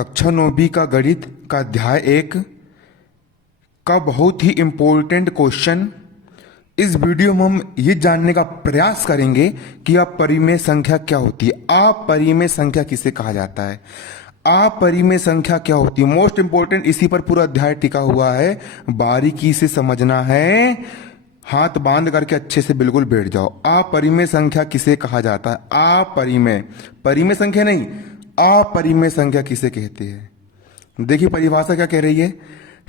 कक्षा 9वीं का गणित का अध्याय 1 का बहुत ही इम्पोर्टेंट क्वेश्चन। इस वीडियो में हम ये जानने का प्रयास करेंगे कि अपरिमेय संख्या क्या होती है, अपरिमेय संख्या किसे कहा जाता है, अपरिमेय संख्या क्या होती है। मोस्ट इंपोर्टेंट, इसी पर पूरा अध्याय टिका हुआ है, बारीकी से समझना है, हाथ बांध करके अच्छे से बिल्कुल बैठ जाओ। अपरिमेय संख्या किसे कहा जाता है, अपरिमेय, परिमेय संख्या नहीं, अपरिमेय संख्या किसे कहते हैं। देखिए परिभाषा क्या कह रही है,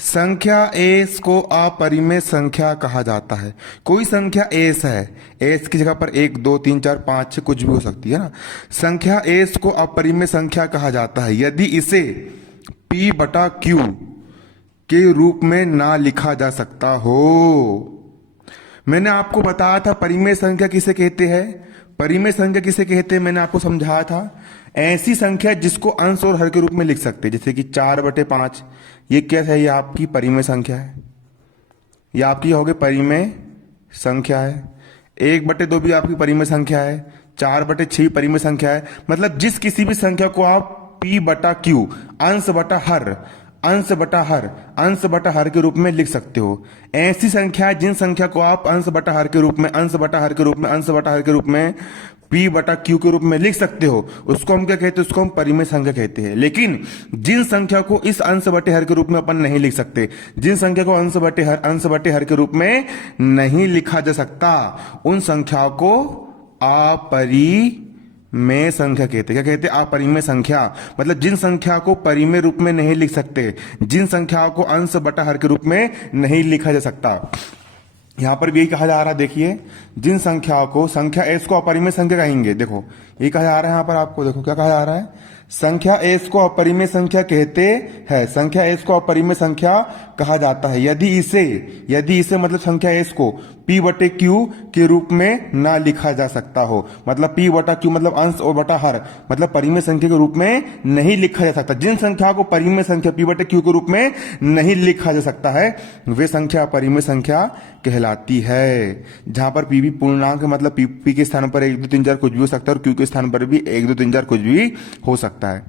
संख्या एस को अपरिमेय संख्या कहा जाता है। कोई संख्या एस है, एस की जगह पर 1 2 3 4 5 6 कुछ भी हो सकती है ना। संख्या एस को अपरिमेय संख्या कहा जाता है यदि इसे p बटा क्यू के रूप में ना लिखा जा सकता हो। मैंने आपको बताया था परिमेय संख्या किसे कहते हैं, परिमेय संख्या किसे कहते हैं, मैंने आपको समझाया था। ऐसी संख्या जिसको अंश और हर के रूप में लिख सकते हैं, जैसे कि 4/5, ये क्या है, ये आपकी परिमेय संख्या है, ये आपकी हो गई परिमेय संख्या है। 1/2 भी आपकी परिमेय संख्या है, 4/6 परिमेय संख्या है। मतलब जिस किसी भी संख्या को आप p बटा क्यू, अंश बटा हर, अंश बटा हर, अंश बटा हर के रूप में लिख सकते हो। ऐसी संख्या जिन संख्या को आप अंश बटा हर के रूप में, अंश बटा हर के रूप में, अंश बटा हर के रूप में p बटा क्यू के रूप में लिख सकते हो, उसको हम क्या कहते हैं, उसको हम परिमेय संख्या कहते हैं। लेकिन जिन संख्या को इस अंश बटे हर के रूप में अपन नहीं लिख सकते, जिन संख्या को अंश बटे हर के रूप में नहीं लिखा जा सकता, उन संख्या को अपरिमेय संख्या कहते हैं। क्या कहते हैं, अपरिमेय संख्या। मतलब जिन संख्या को परिमेय रूप में नहीं लिख सकते, जिन संख्या को अंश बटा हर के रूप में नहीं लिखा जा सकता। यहां पर भी यही कहा जा रहा है, देखिए जिन संख्याओं को, संख्या एस को अपरिमेय संख्या कहेंगे। देखो ये कहा जा रहा है यहां पर आपको, देखो क्या कहा जा रहा है, संख्या एस को अपरिमेय संख्या कहते हैं, संख्या एस को अपरिमेय संख्या कहा जाता है यदि इसे मतलब संख्या एस को p बटे क्यू के रूप में ना लिखा जा सकता हो। मतलब p बटा क्यू मतलब अंश और बटा हर, मतलब परिमेय संख्या के रूप में नहीं लिखा जा सकता। जिन संख्या को परिमेय संख्या p बटे क्यू के रूप में नहीं लिखा जा सकता है, वे संख्या अपरिमेय संख्या कहलाती है। जहां पर p भी पूर्णांक, मतलब p के स्थान पर 1 2 3 4 कुछ भी हो सकता है, और q के स्थान पर भी 1 2 3 4 कुछ भी हो सकता है।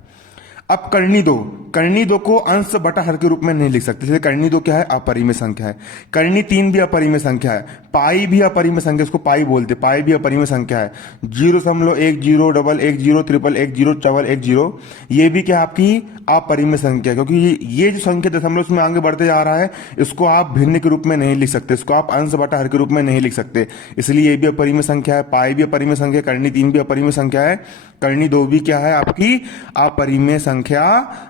अब करनी दो को अंश बटा हर के रूप में नहीं लिख सकते, इसलिए करनी दो क्या है, अपरिमेय संख्या है। करनी 3 भी अपरिमेय संख्या है, पाई भी अपरिमेय संख्या, उसको पाई बोलते, पाई भी अपरिमेय संख्या है। 0.10 डबल 10 ट्रिपल 10 चवल 10, ये भी क्या आपकी अपरिमेय संख्या, क्योंकि ये जो संख्या दशमलव में आगे बढ़ते जा रहा है, इसको आप भिन्न के रूप में नहीं लिख सकते, इसको आप अंश बटा हर के रूप में नहीं लिख सकते, इसलिए ये भी अपरिमेय संख्या है। पाई भी अपरिमेय संख्या, करनी 3 भी अपरिमेय संख्या है, करनी 2 भी क्या है, आपकी अपरिमेय संख्या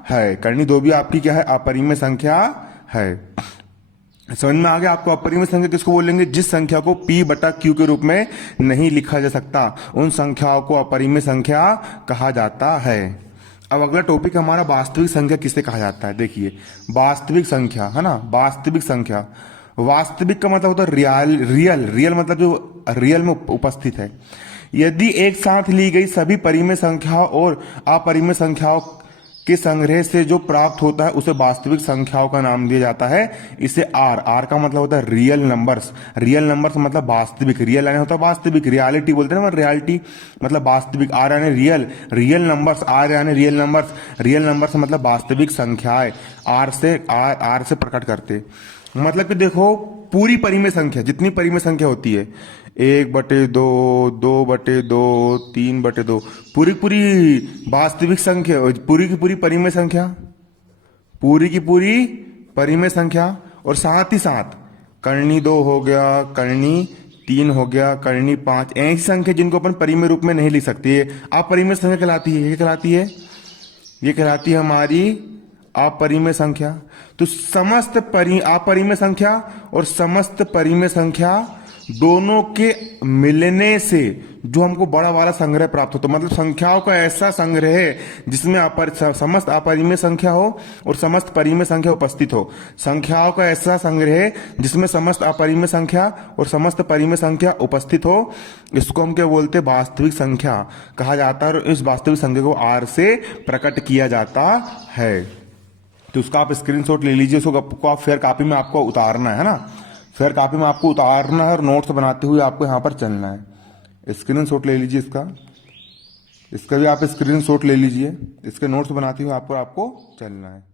है। करनी 2 भी आपकी क्या है, अपरिमेय संख्या है। समझ में आ गया आपको। अपरिमेय संख्या किसको बोलेंगे, जिस संख्या को p बटा q के रूप में नहीं लिखा जा सकता, उन संख्याओं को अपरिमेय संख्या कहा जाता है। अब अगला टॉपिक हमारा वास्तविक संख्या किसे कहा जाता है। देखिए वास्तविक संख्या है ना, वास्तविक संख्या, वास्तविक का मतलब होता है रियल मतलब जो रियल में उपस्थित है। यदि एक साथ ली गई सभी परिमेय संख्याओं और अपरिमेय संख्याओं के संग्रह से जो प्राप्त होता है, उसे वास्तविक संख्याओं का नाम दिया जाता है। इसे आर का मतलब होता है रियल नंबर्स, रियल नंबर्स मतलब वास्तविक, रियल यानी होता है वास्तविक, रियलिटी बोलते हैं ना, रियलिटी मतलब वास्तविक, आर यानी रियल नंबर्स, आर यानी रियल नंबर्स, रियल नंबर्स मतलब वास्तविक संख्याएं, आर से प्रकट करते। मतलब कि देखो पूरी परिमेय संख्या, जितनी परिमेय संख्या होती है, 1/2, 2/2, 3/2, पूरी वास्तविक संख्या, पूरी की पूरी परिमेय संख्या, पूरी की पूरी परिमेय संख्या, और साथ ही साथ करनी 2 हो गया, करनी 3 हो गया, करनी 5, ऐसी संख्या जिनको अपन परिमेय रूप में नहीं लिख सकते, अपरिमेय संख्या कहलाती है। ये कहलाती है हमारी अपरिमेय संख्या। तो समस्त अपरिमेय संख्या और समस्त परिमेय संख्या दोनों के मिलने से जो हमको बड़ा वाला संग्रह प्राप्त होता है, मतलब संख्याओं का ऐसा संग्रह है जिसमें समस्त अपरिमेय संख्या हो और समस्त परिमेय संख्या उपस्थित हो। संख्याओं का ऐसा संग्रह जिसमें समस्त अपरिमेय संख्या और समस्त परिमेय संख्या उपस्थित हो, इसको हम क्या बोलते हैं, वास्तविक संख्या कहा जाता है। और इस वास्तविक संख्या को आर से प्रकट किया जाता है। तो उसका आप स्क्रीनशॉट ले लीजिए, उसको आप फेयर कॉपी में आपको उतारना है ना, फेयर कॉपी में आपको उतारना है और नोट्स बनाते हुए आपको यहाँ पर चलना है। स्क्रीनशॉट ले लीजिए इसका। इसका भी आप स्क्रीनशॉट ले लीजिए, इसके नोट्स बनाते हुए आपको चलना है।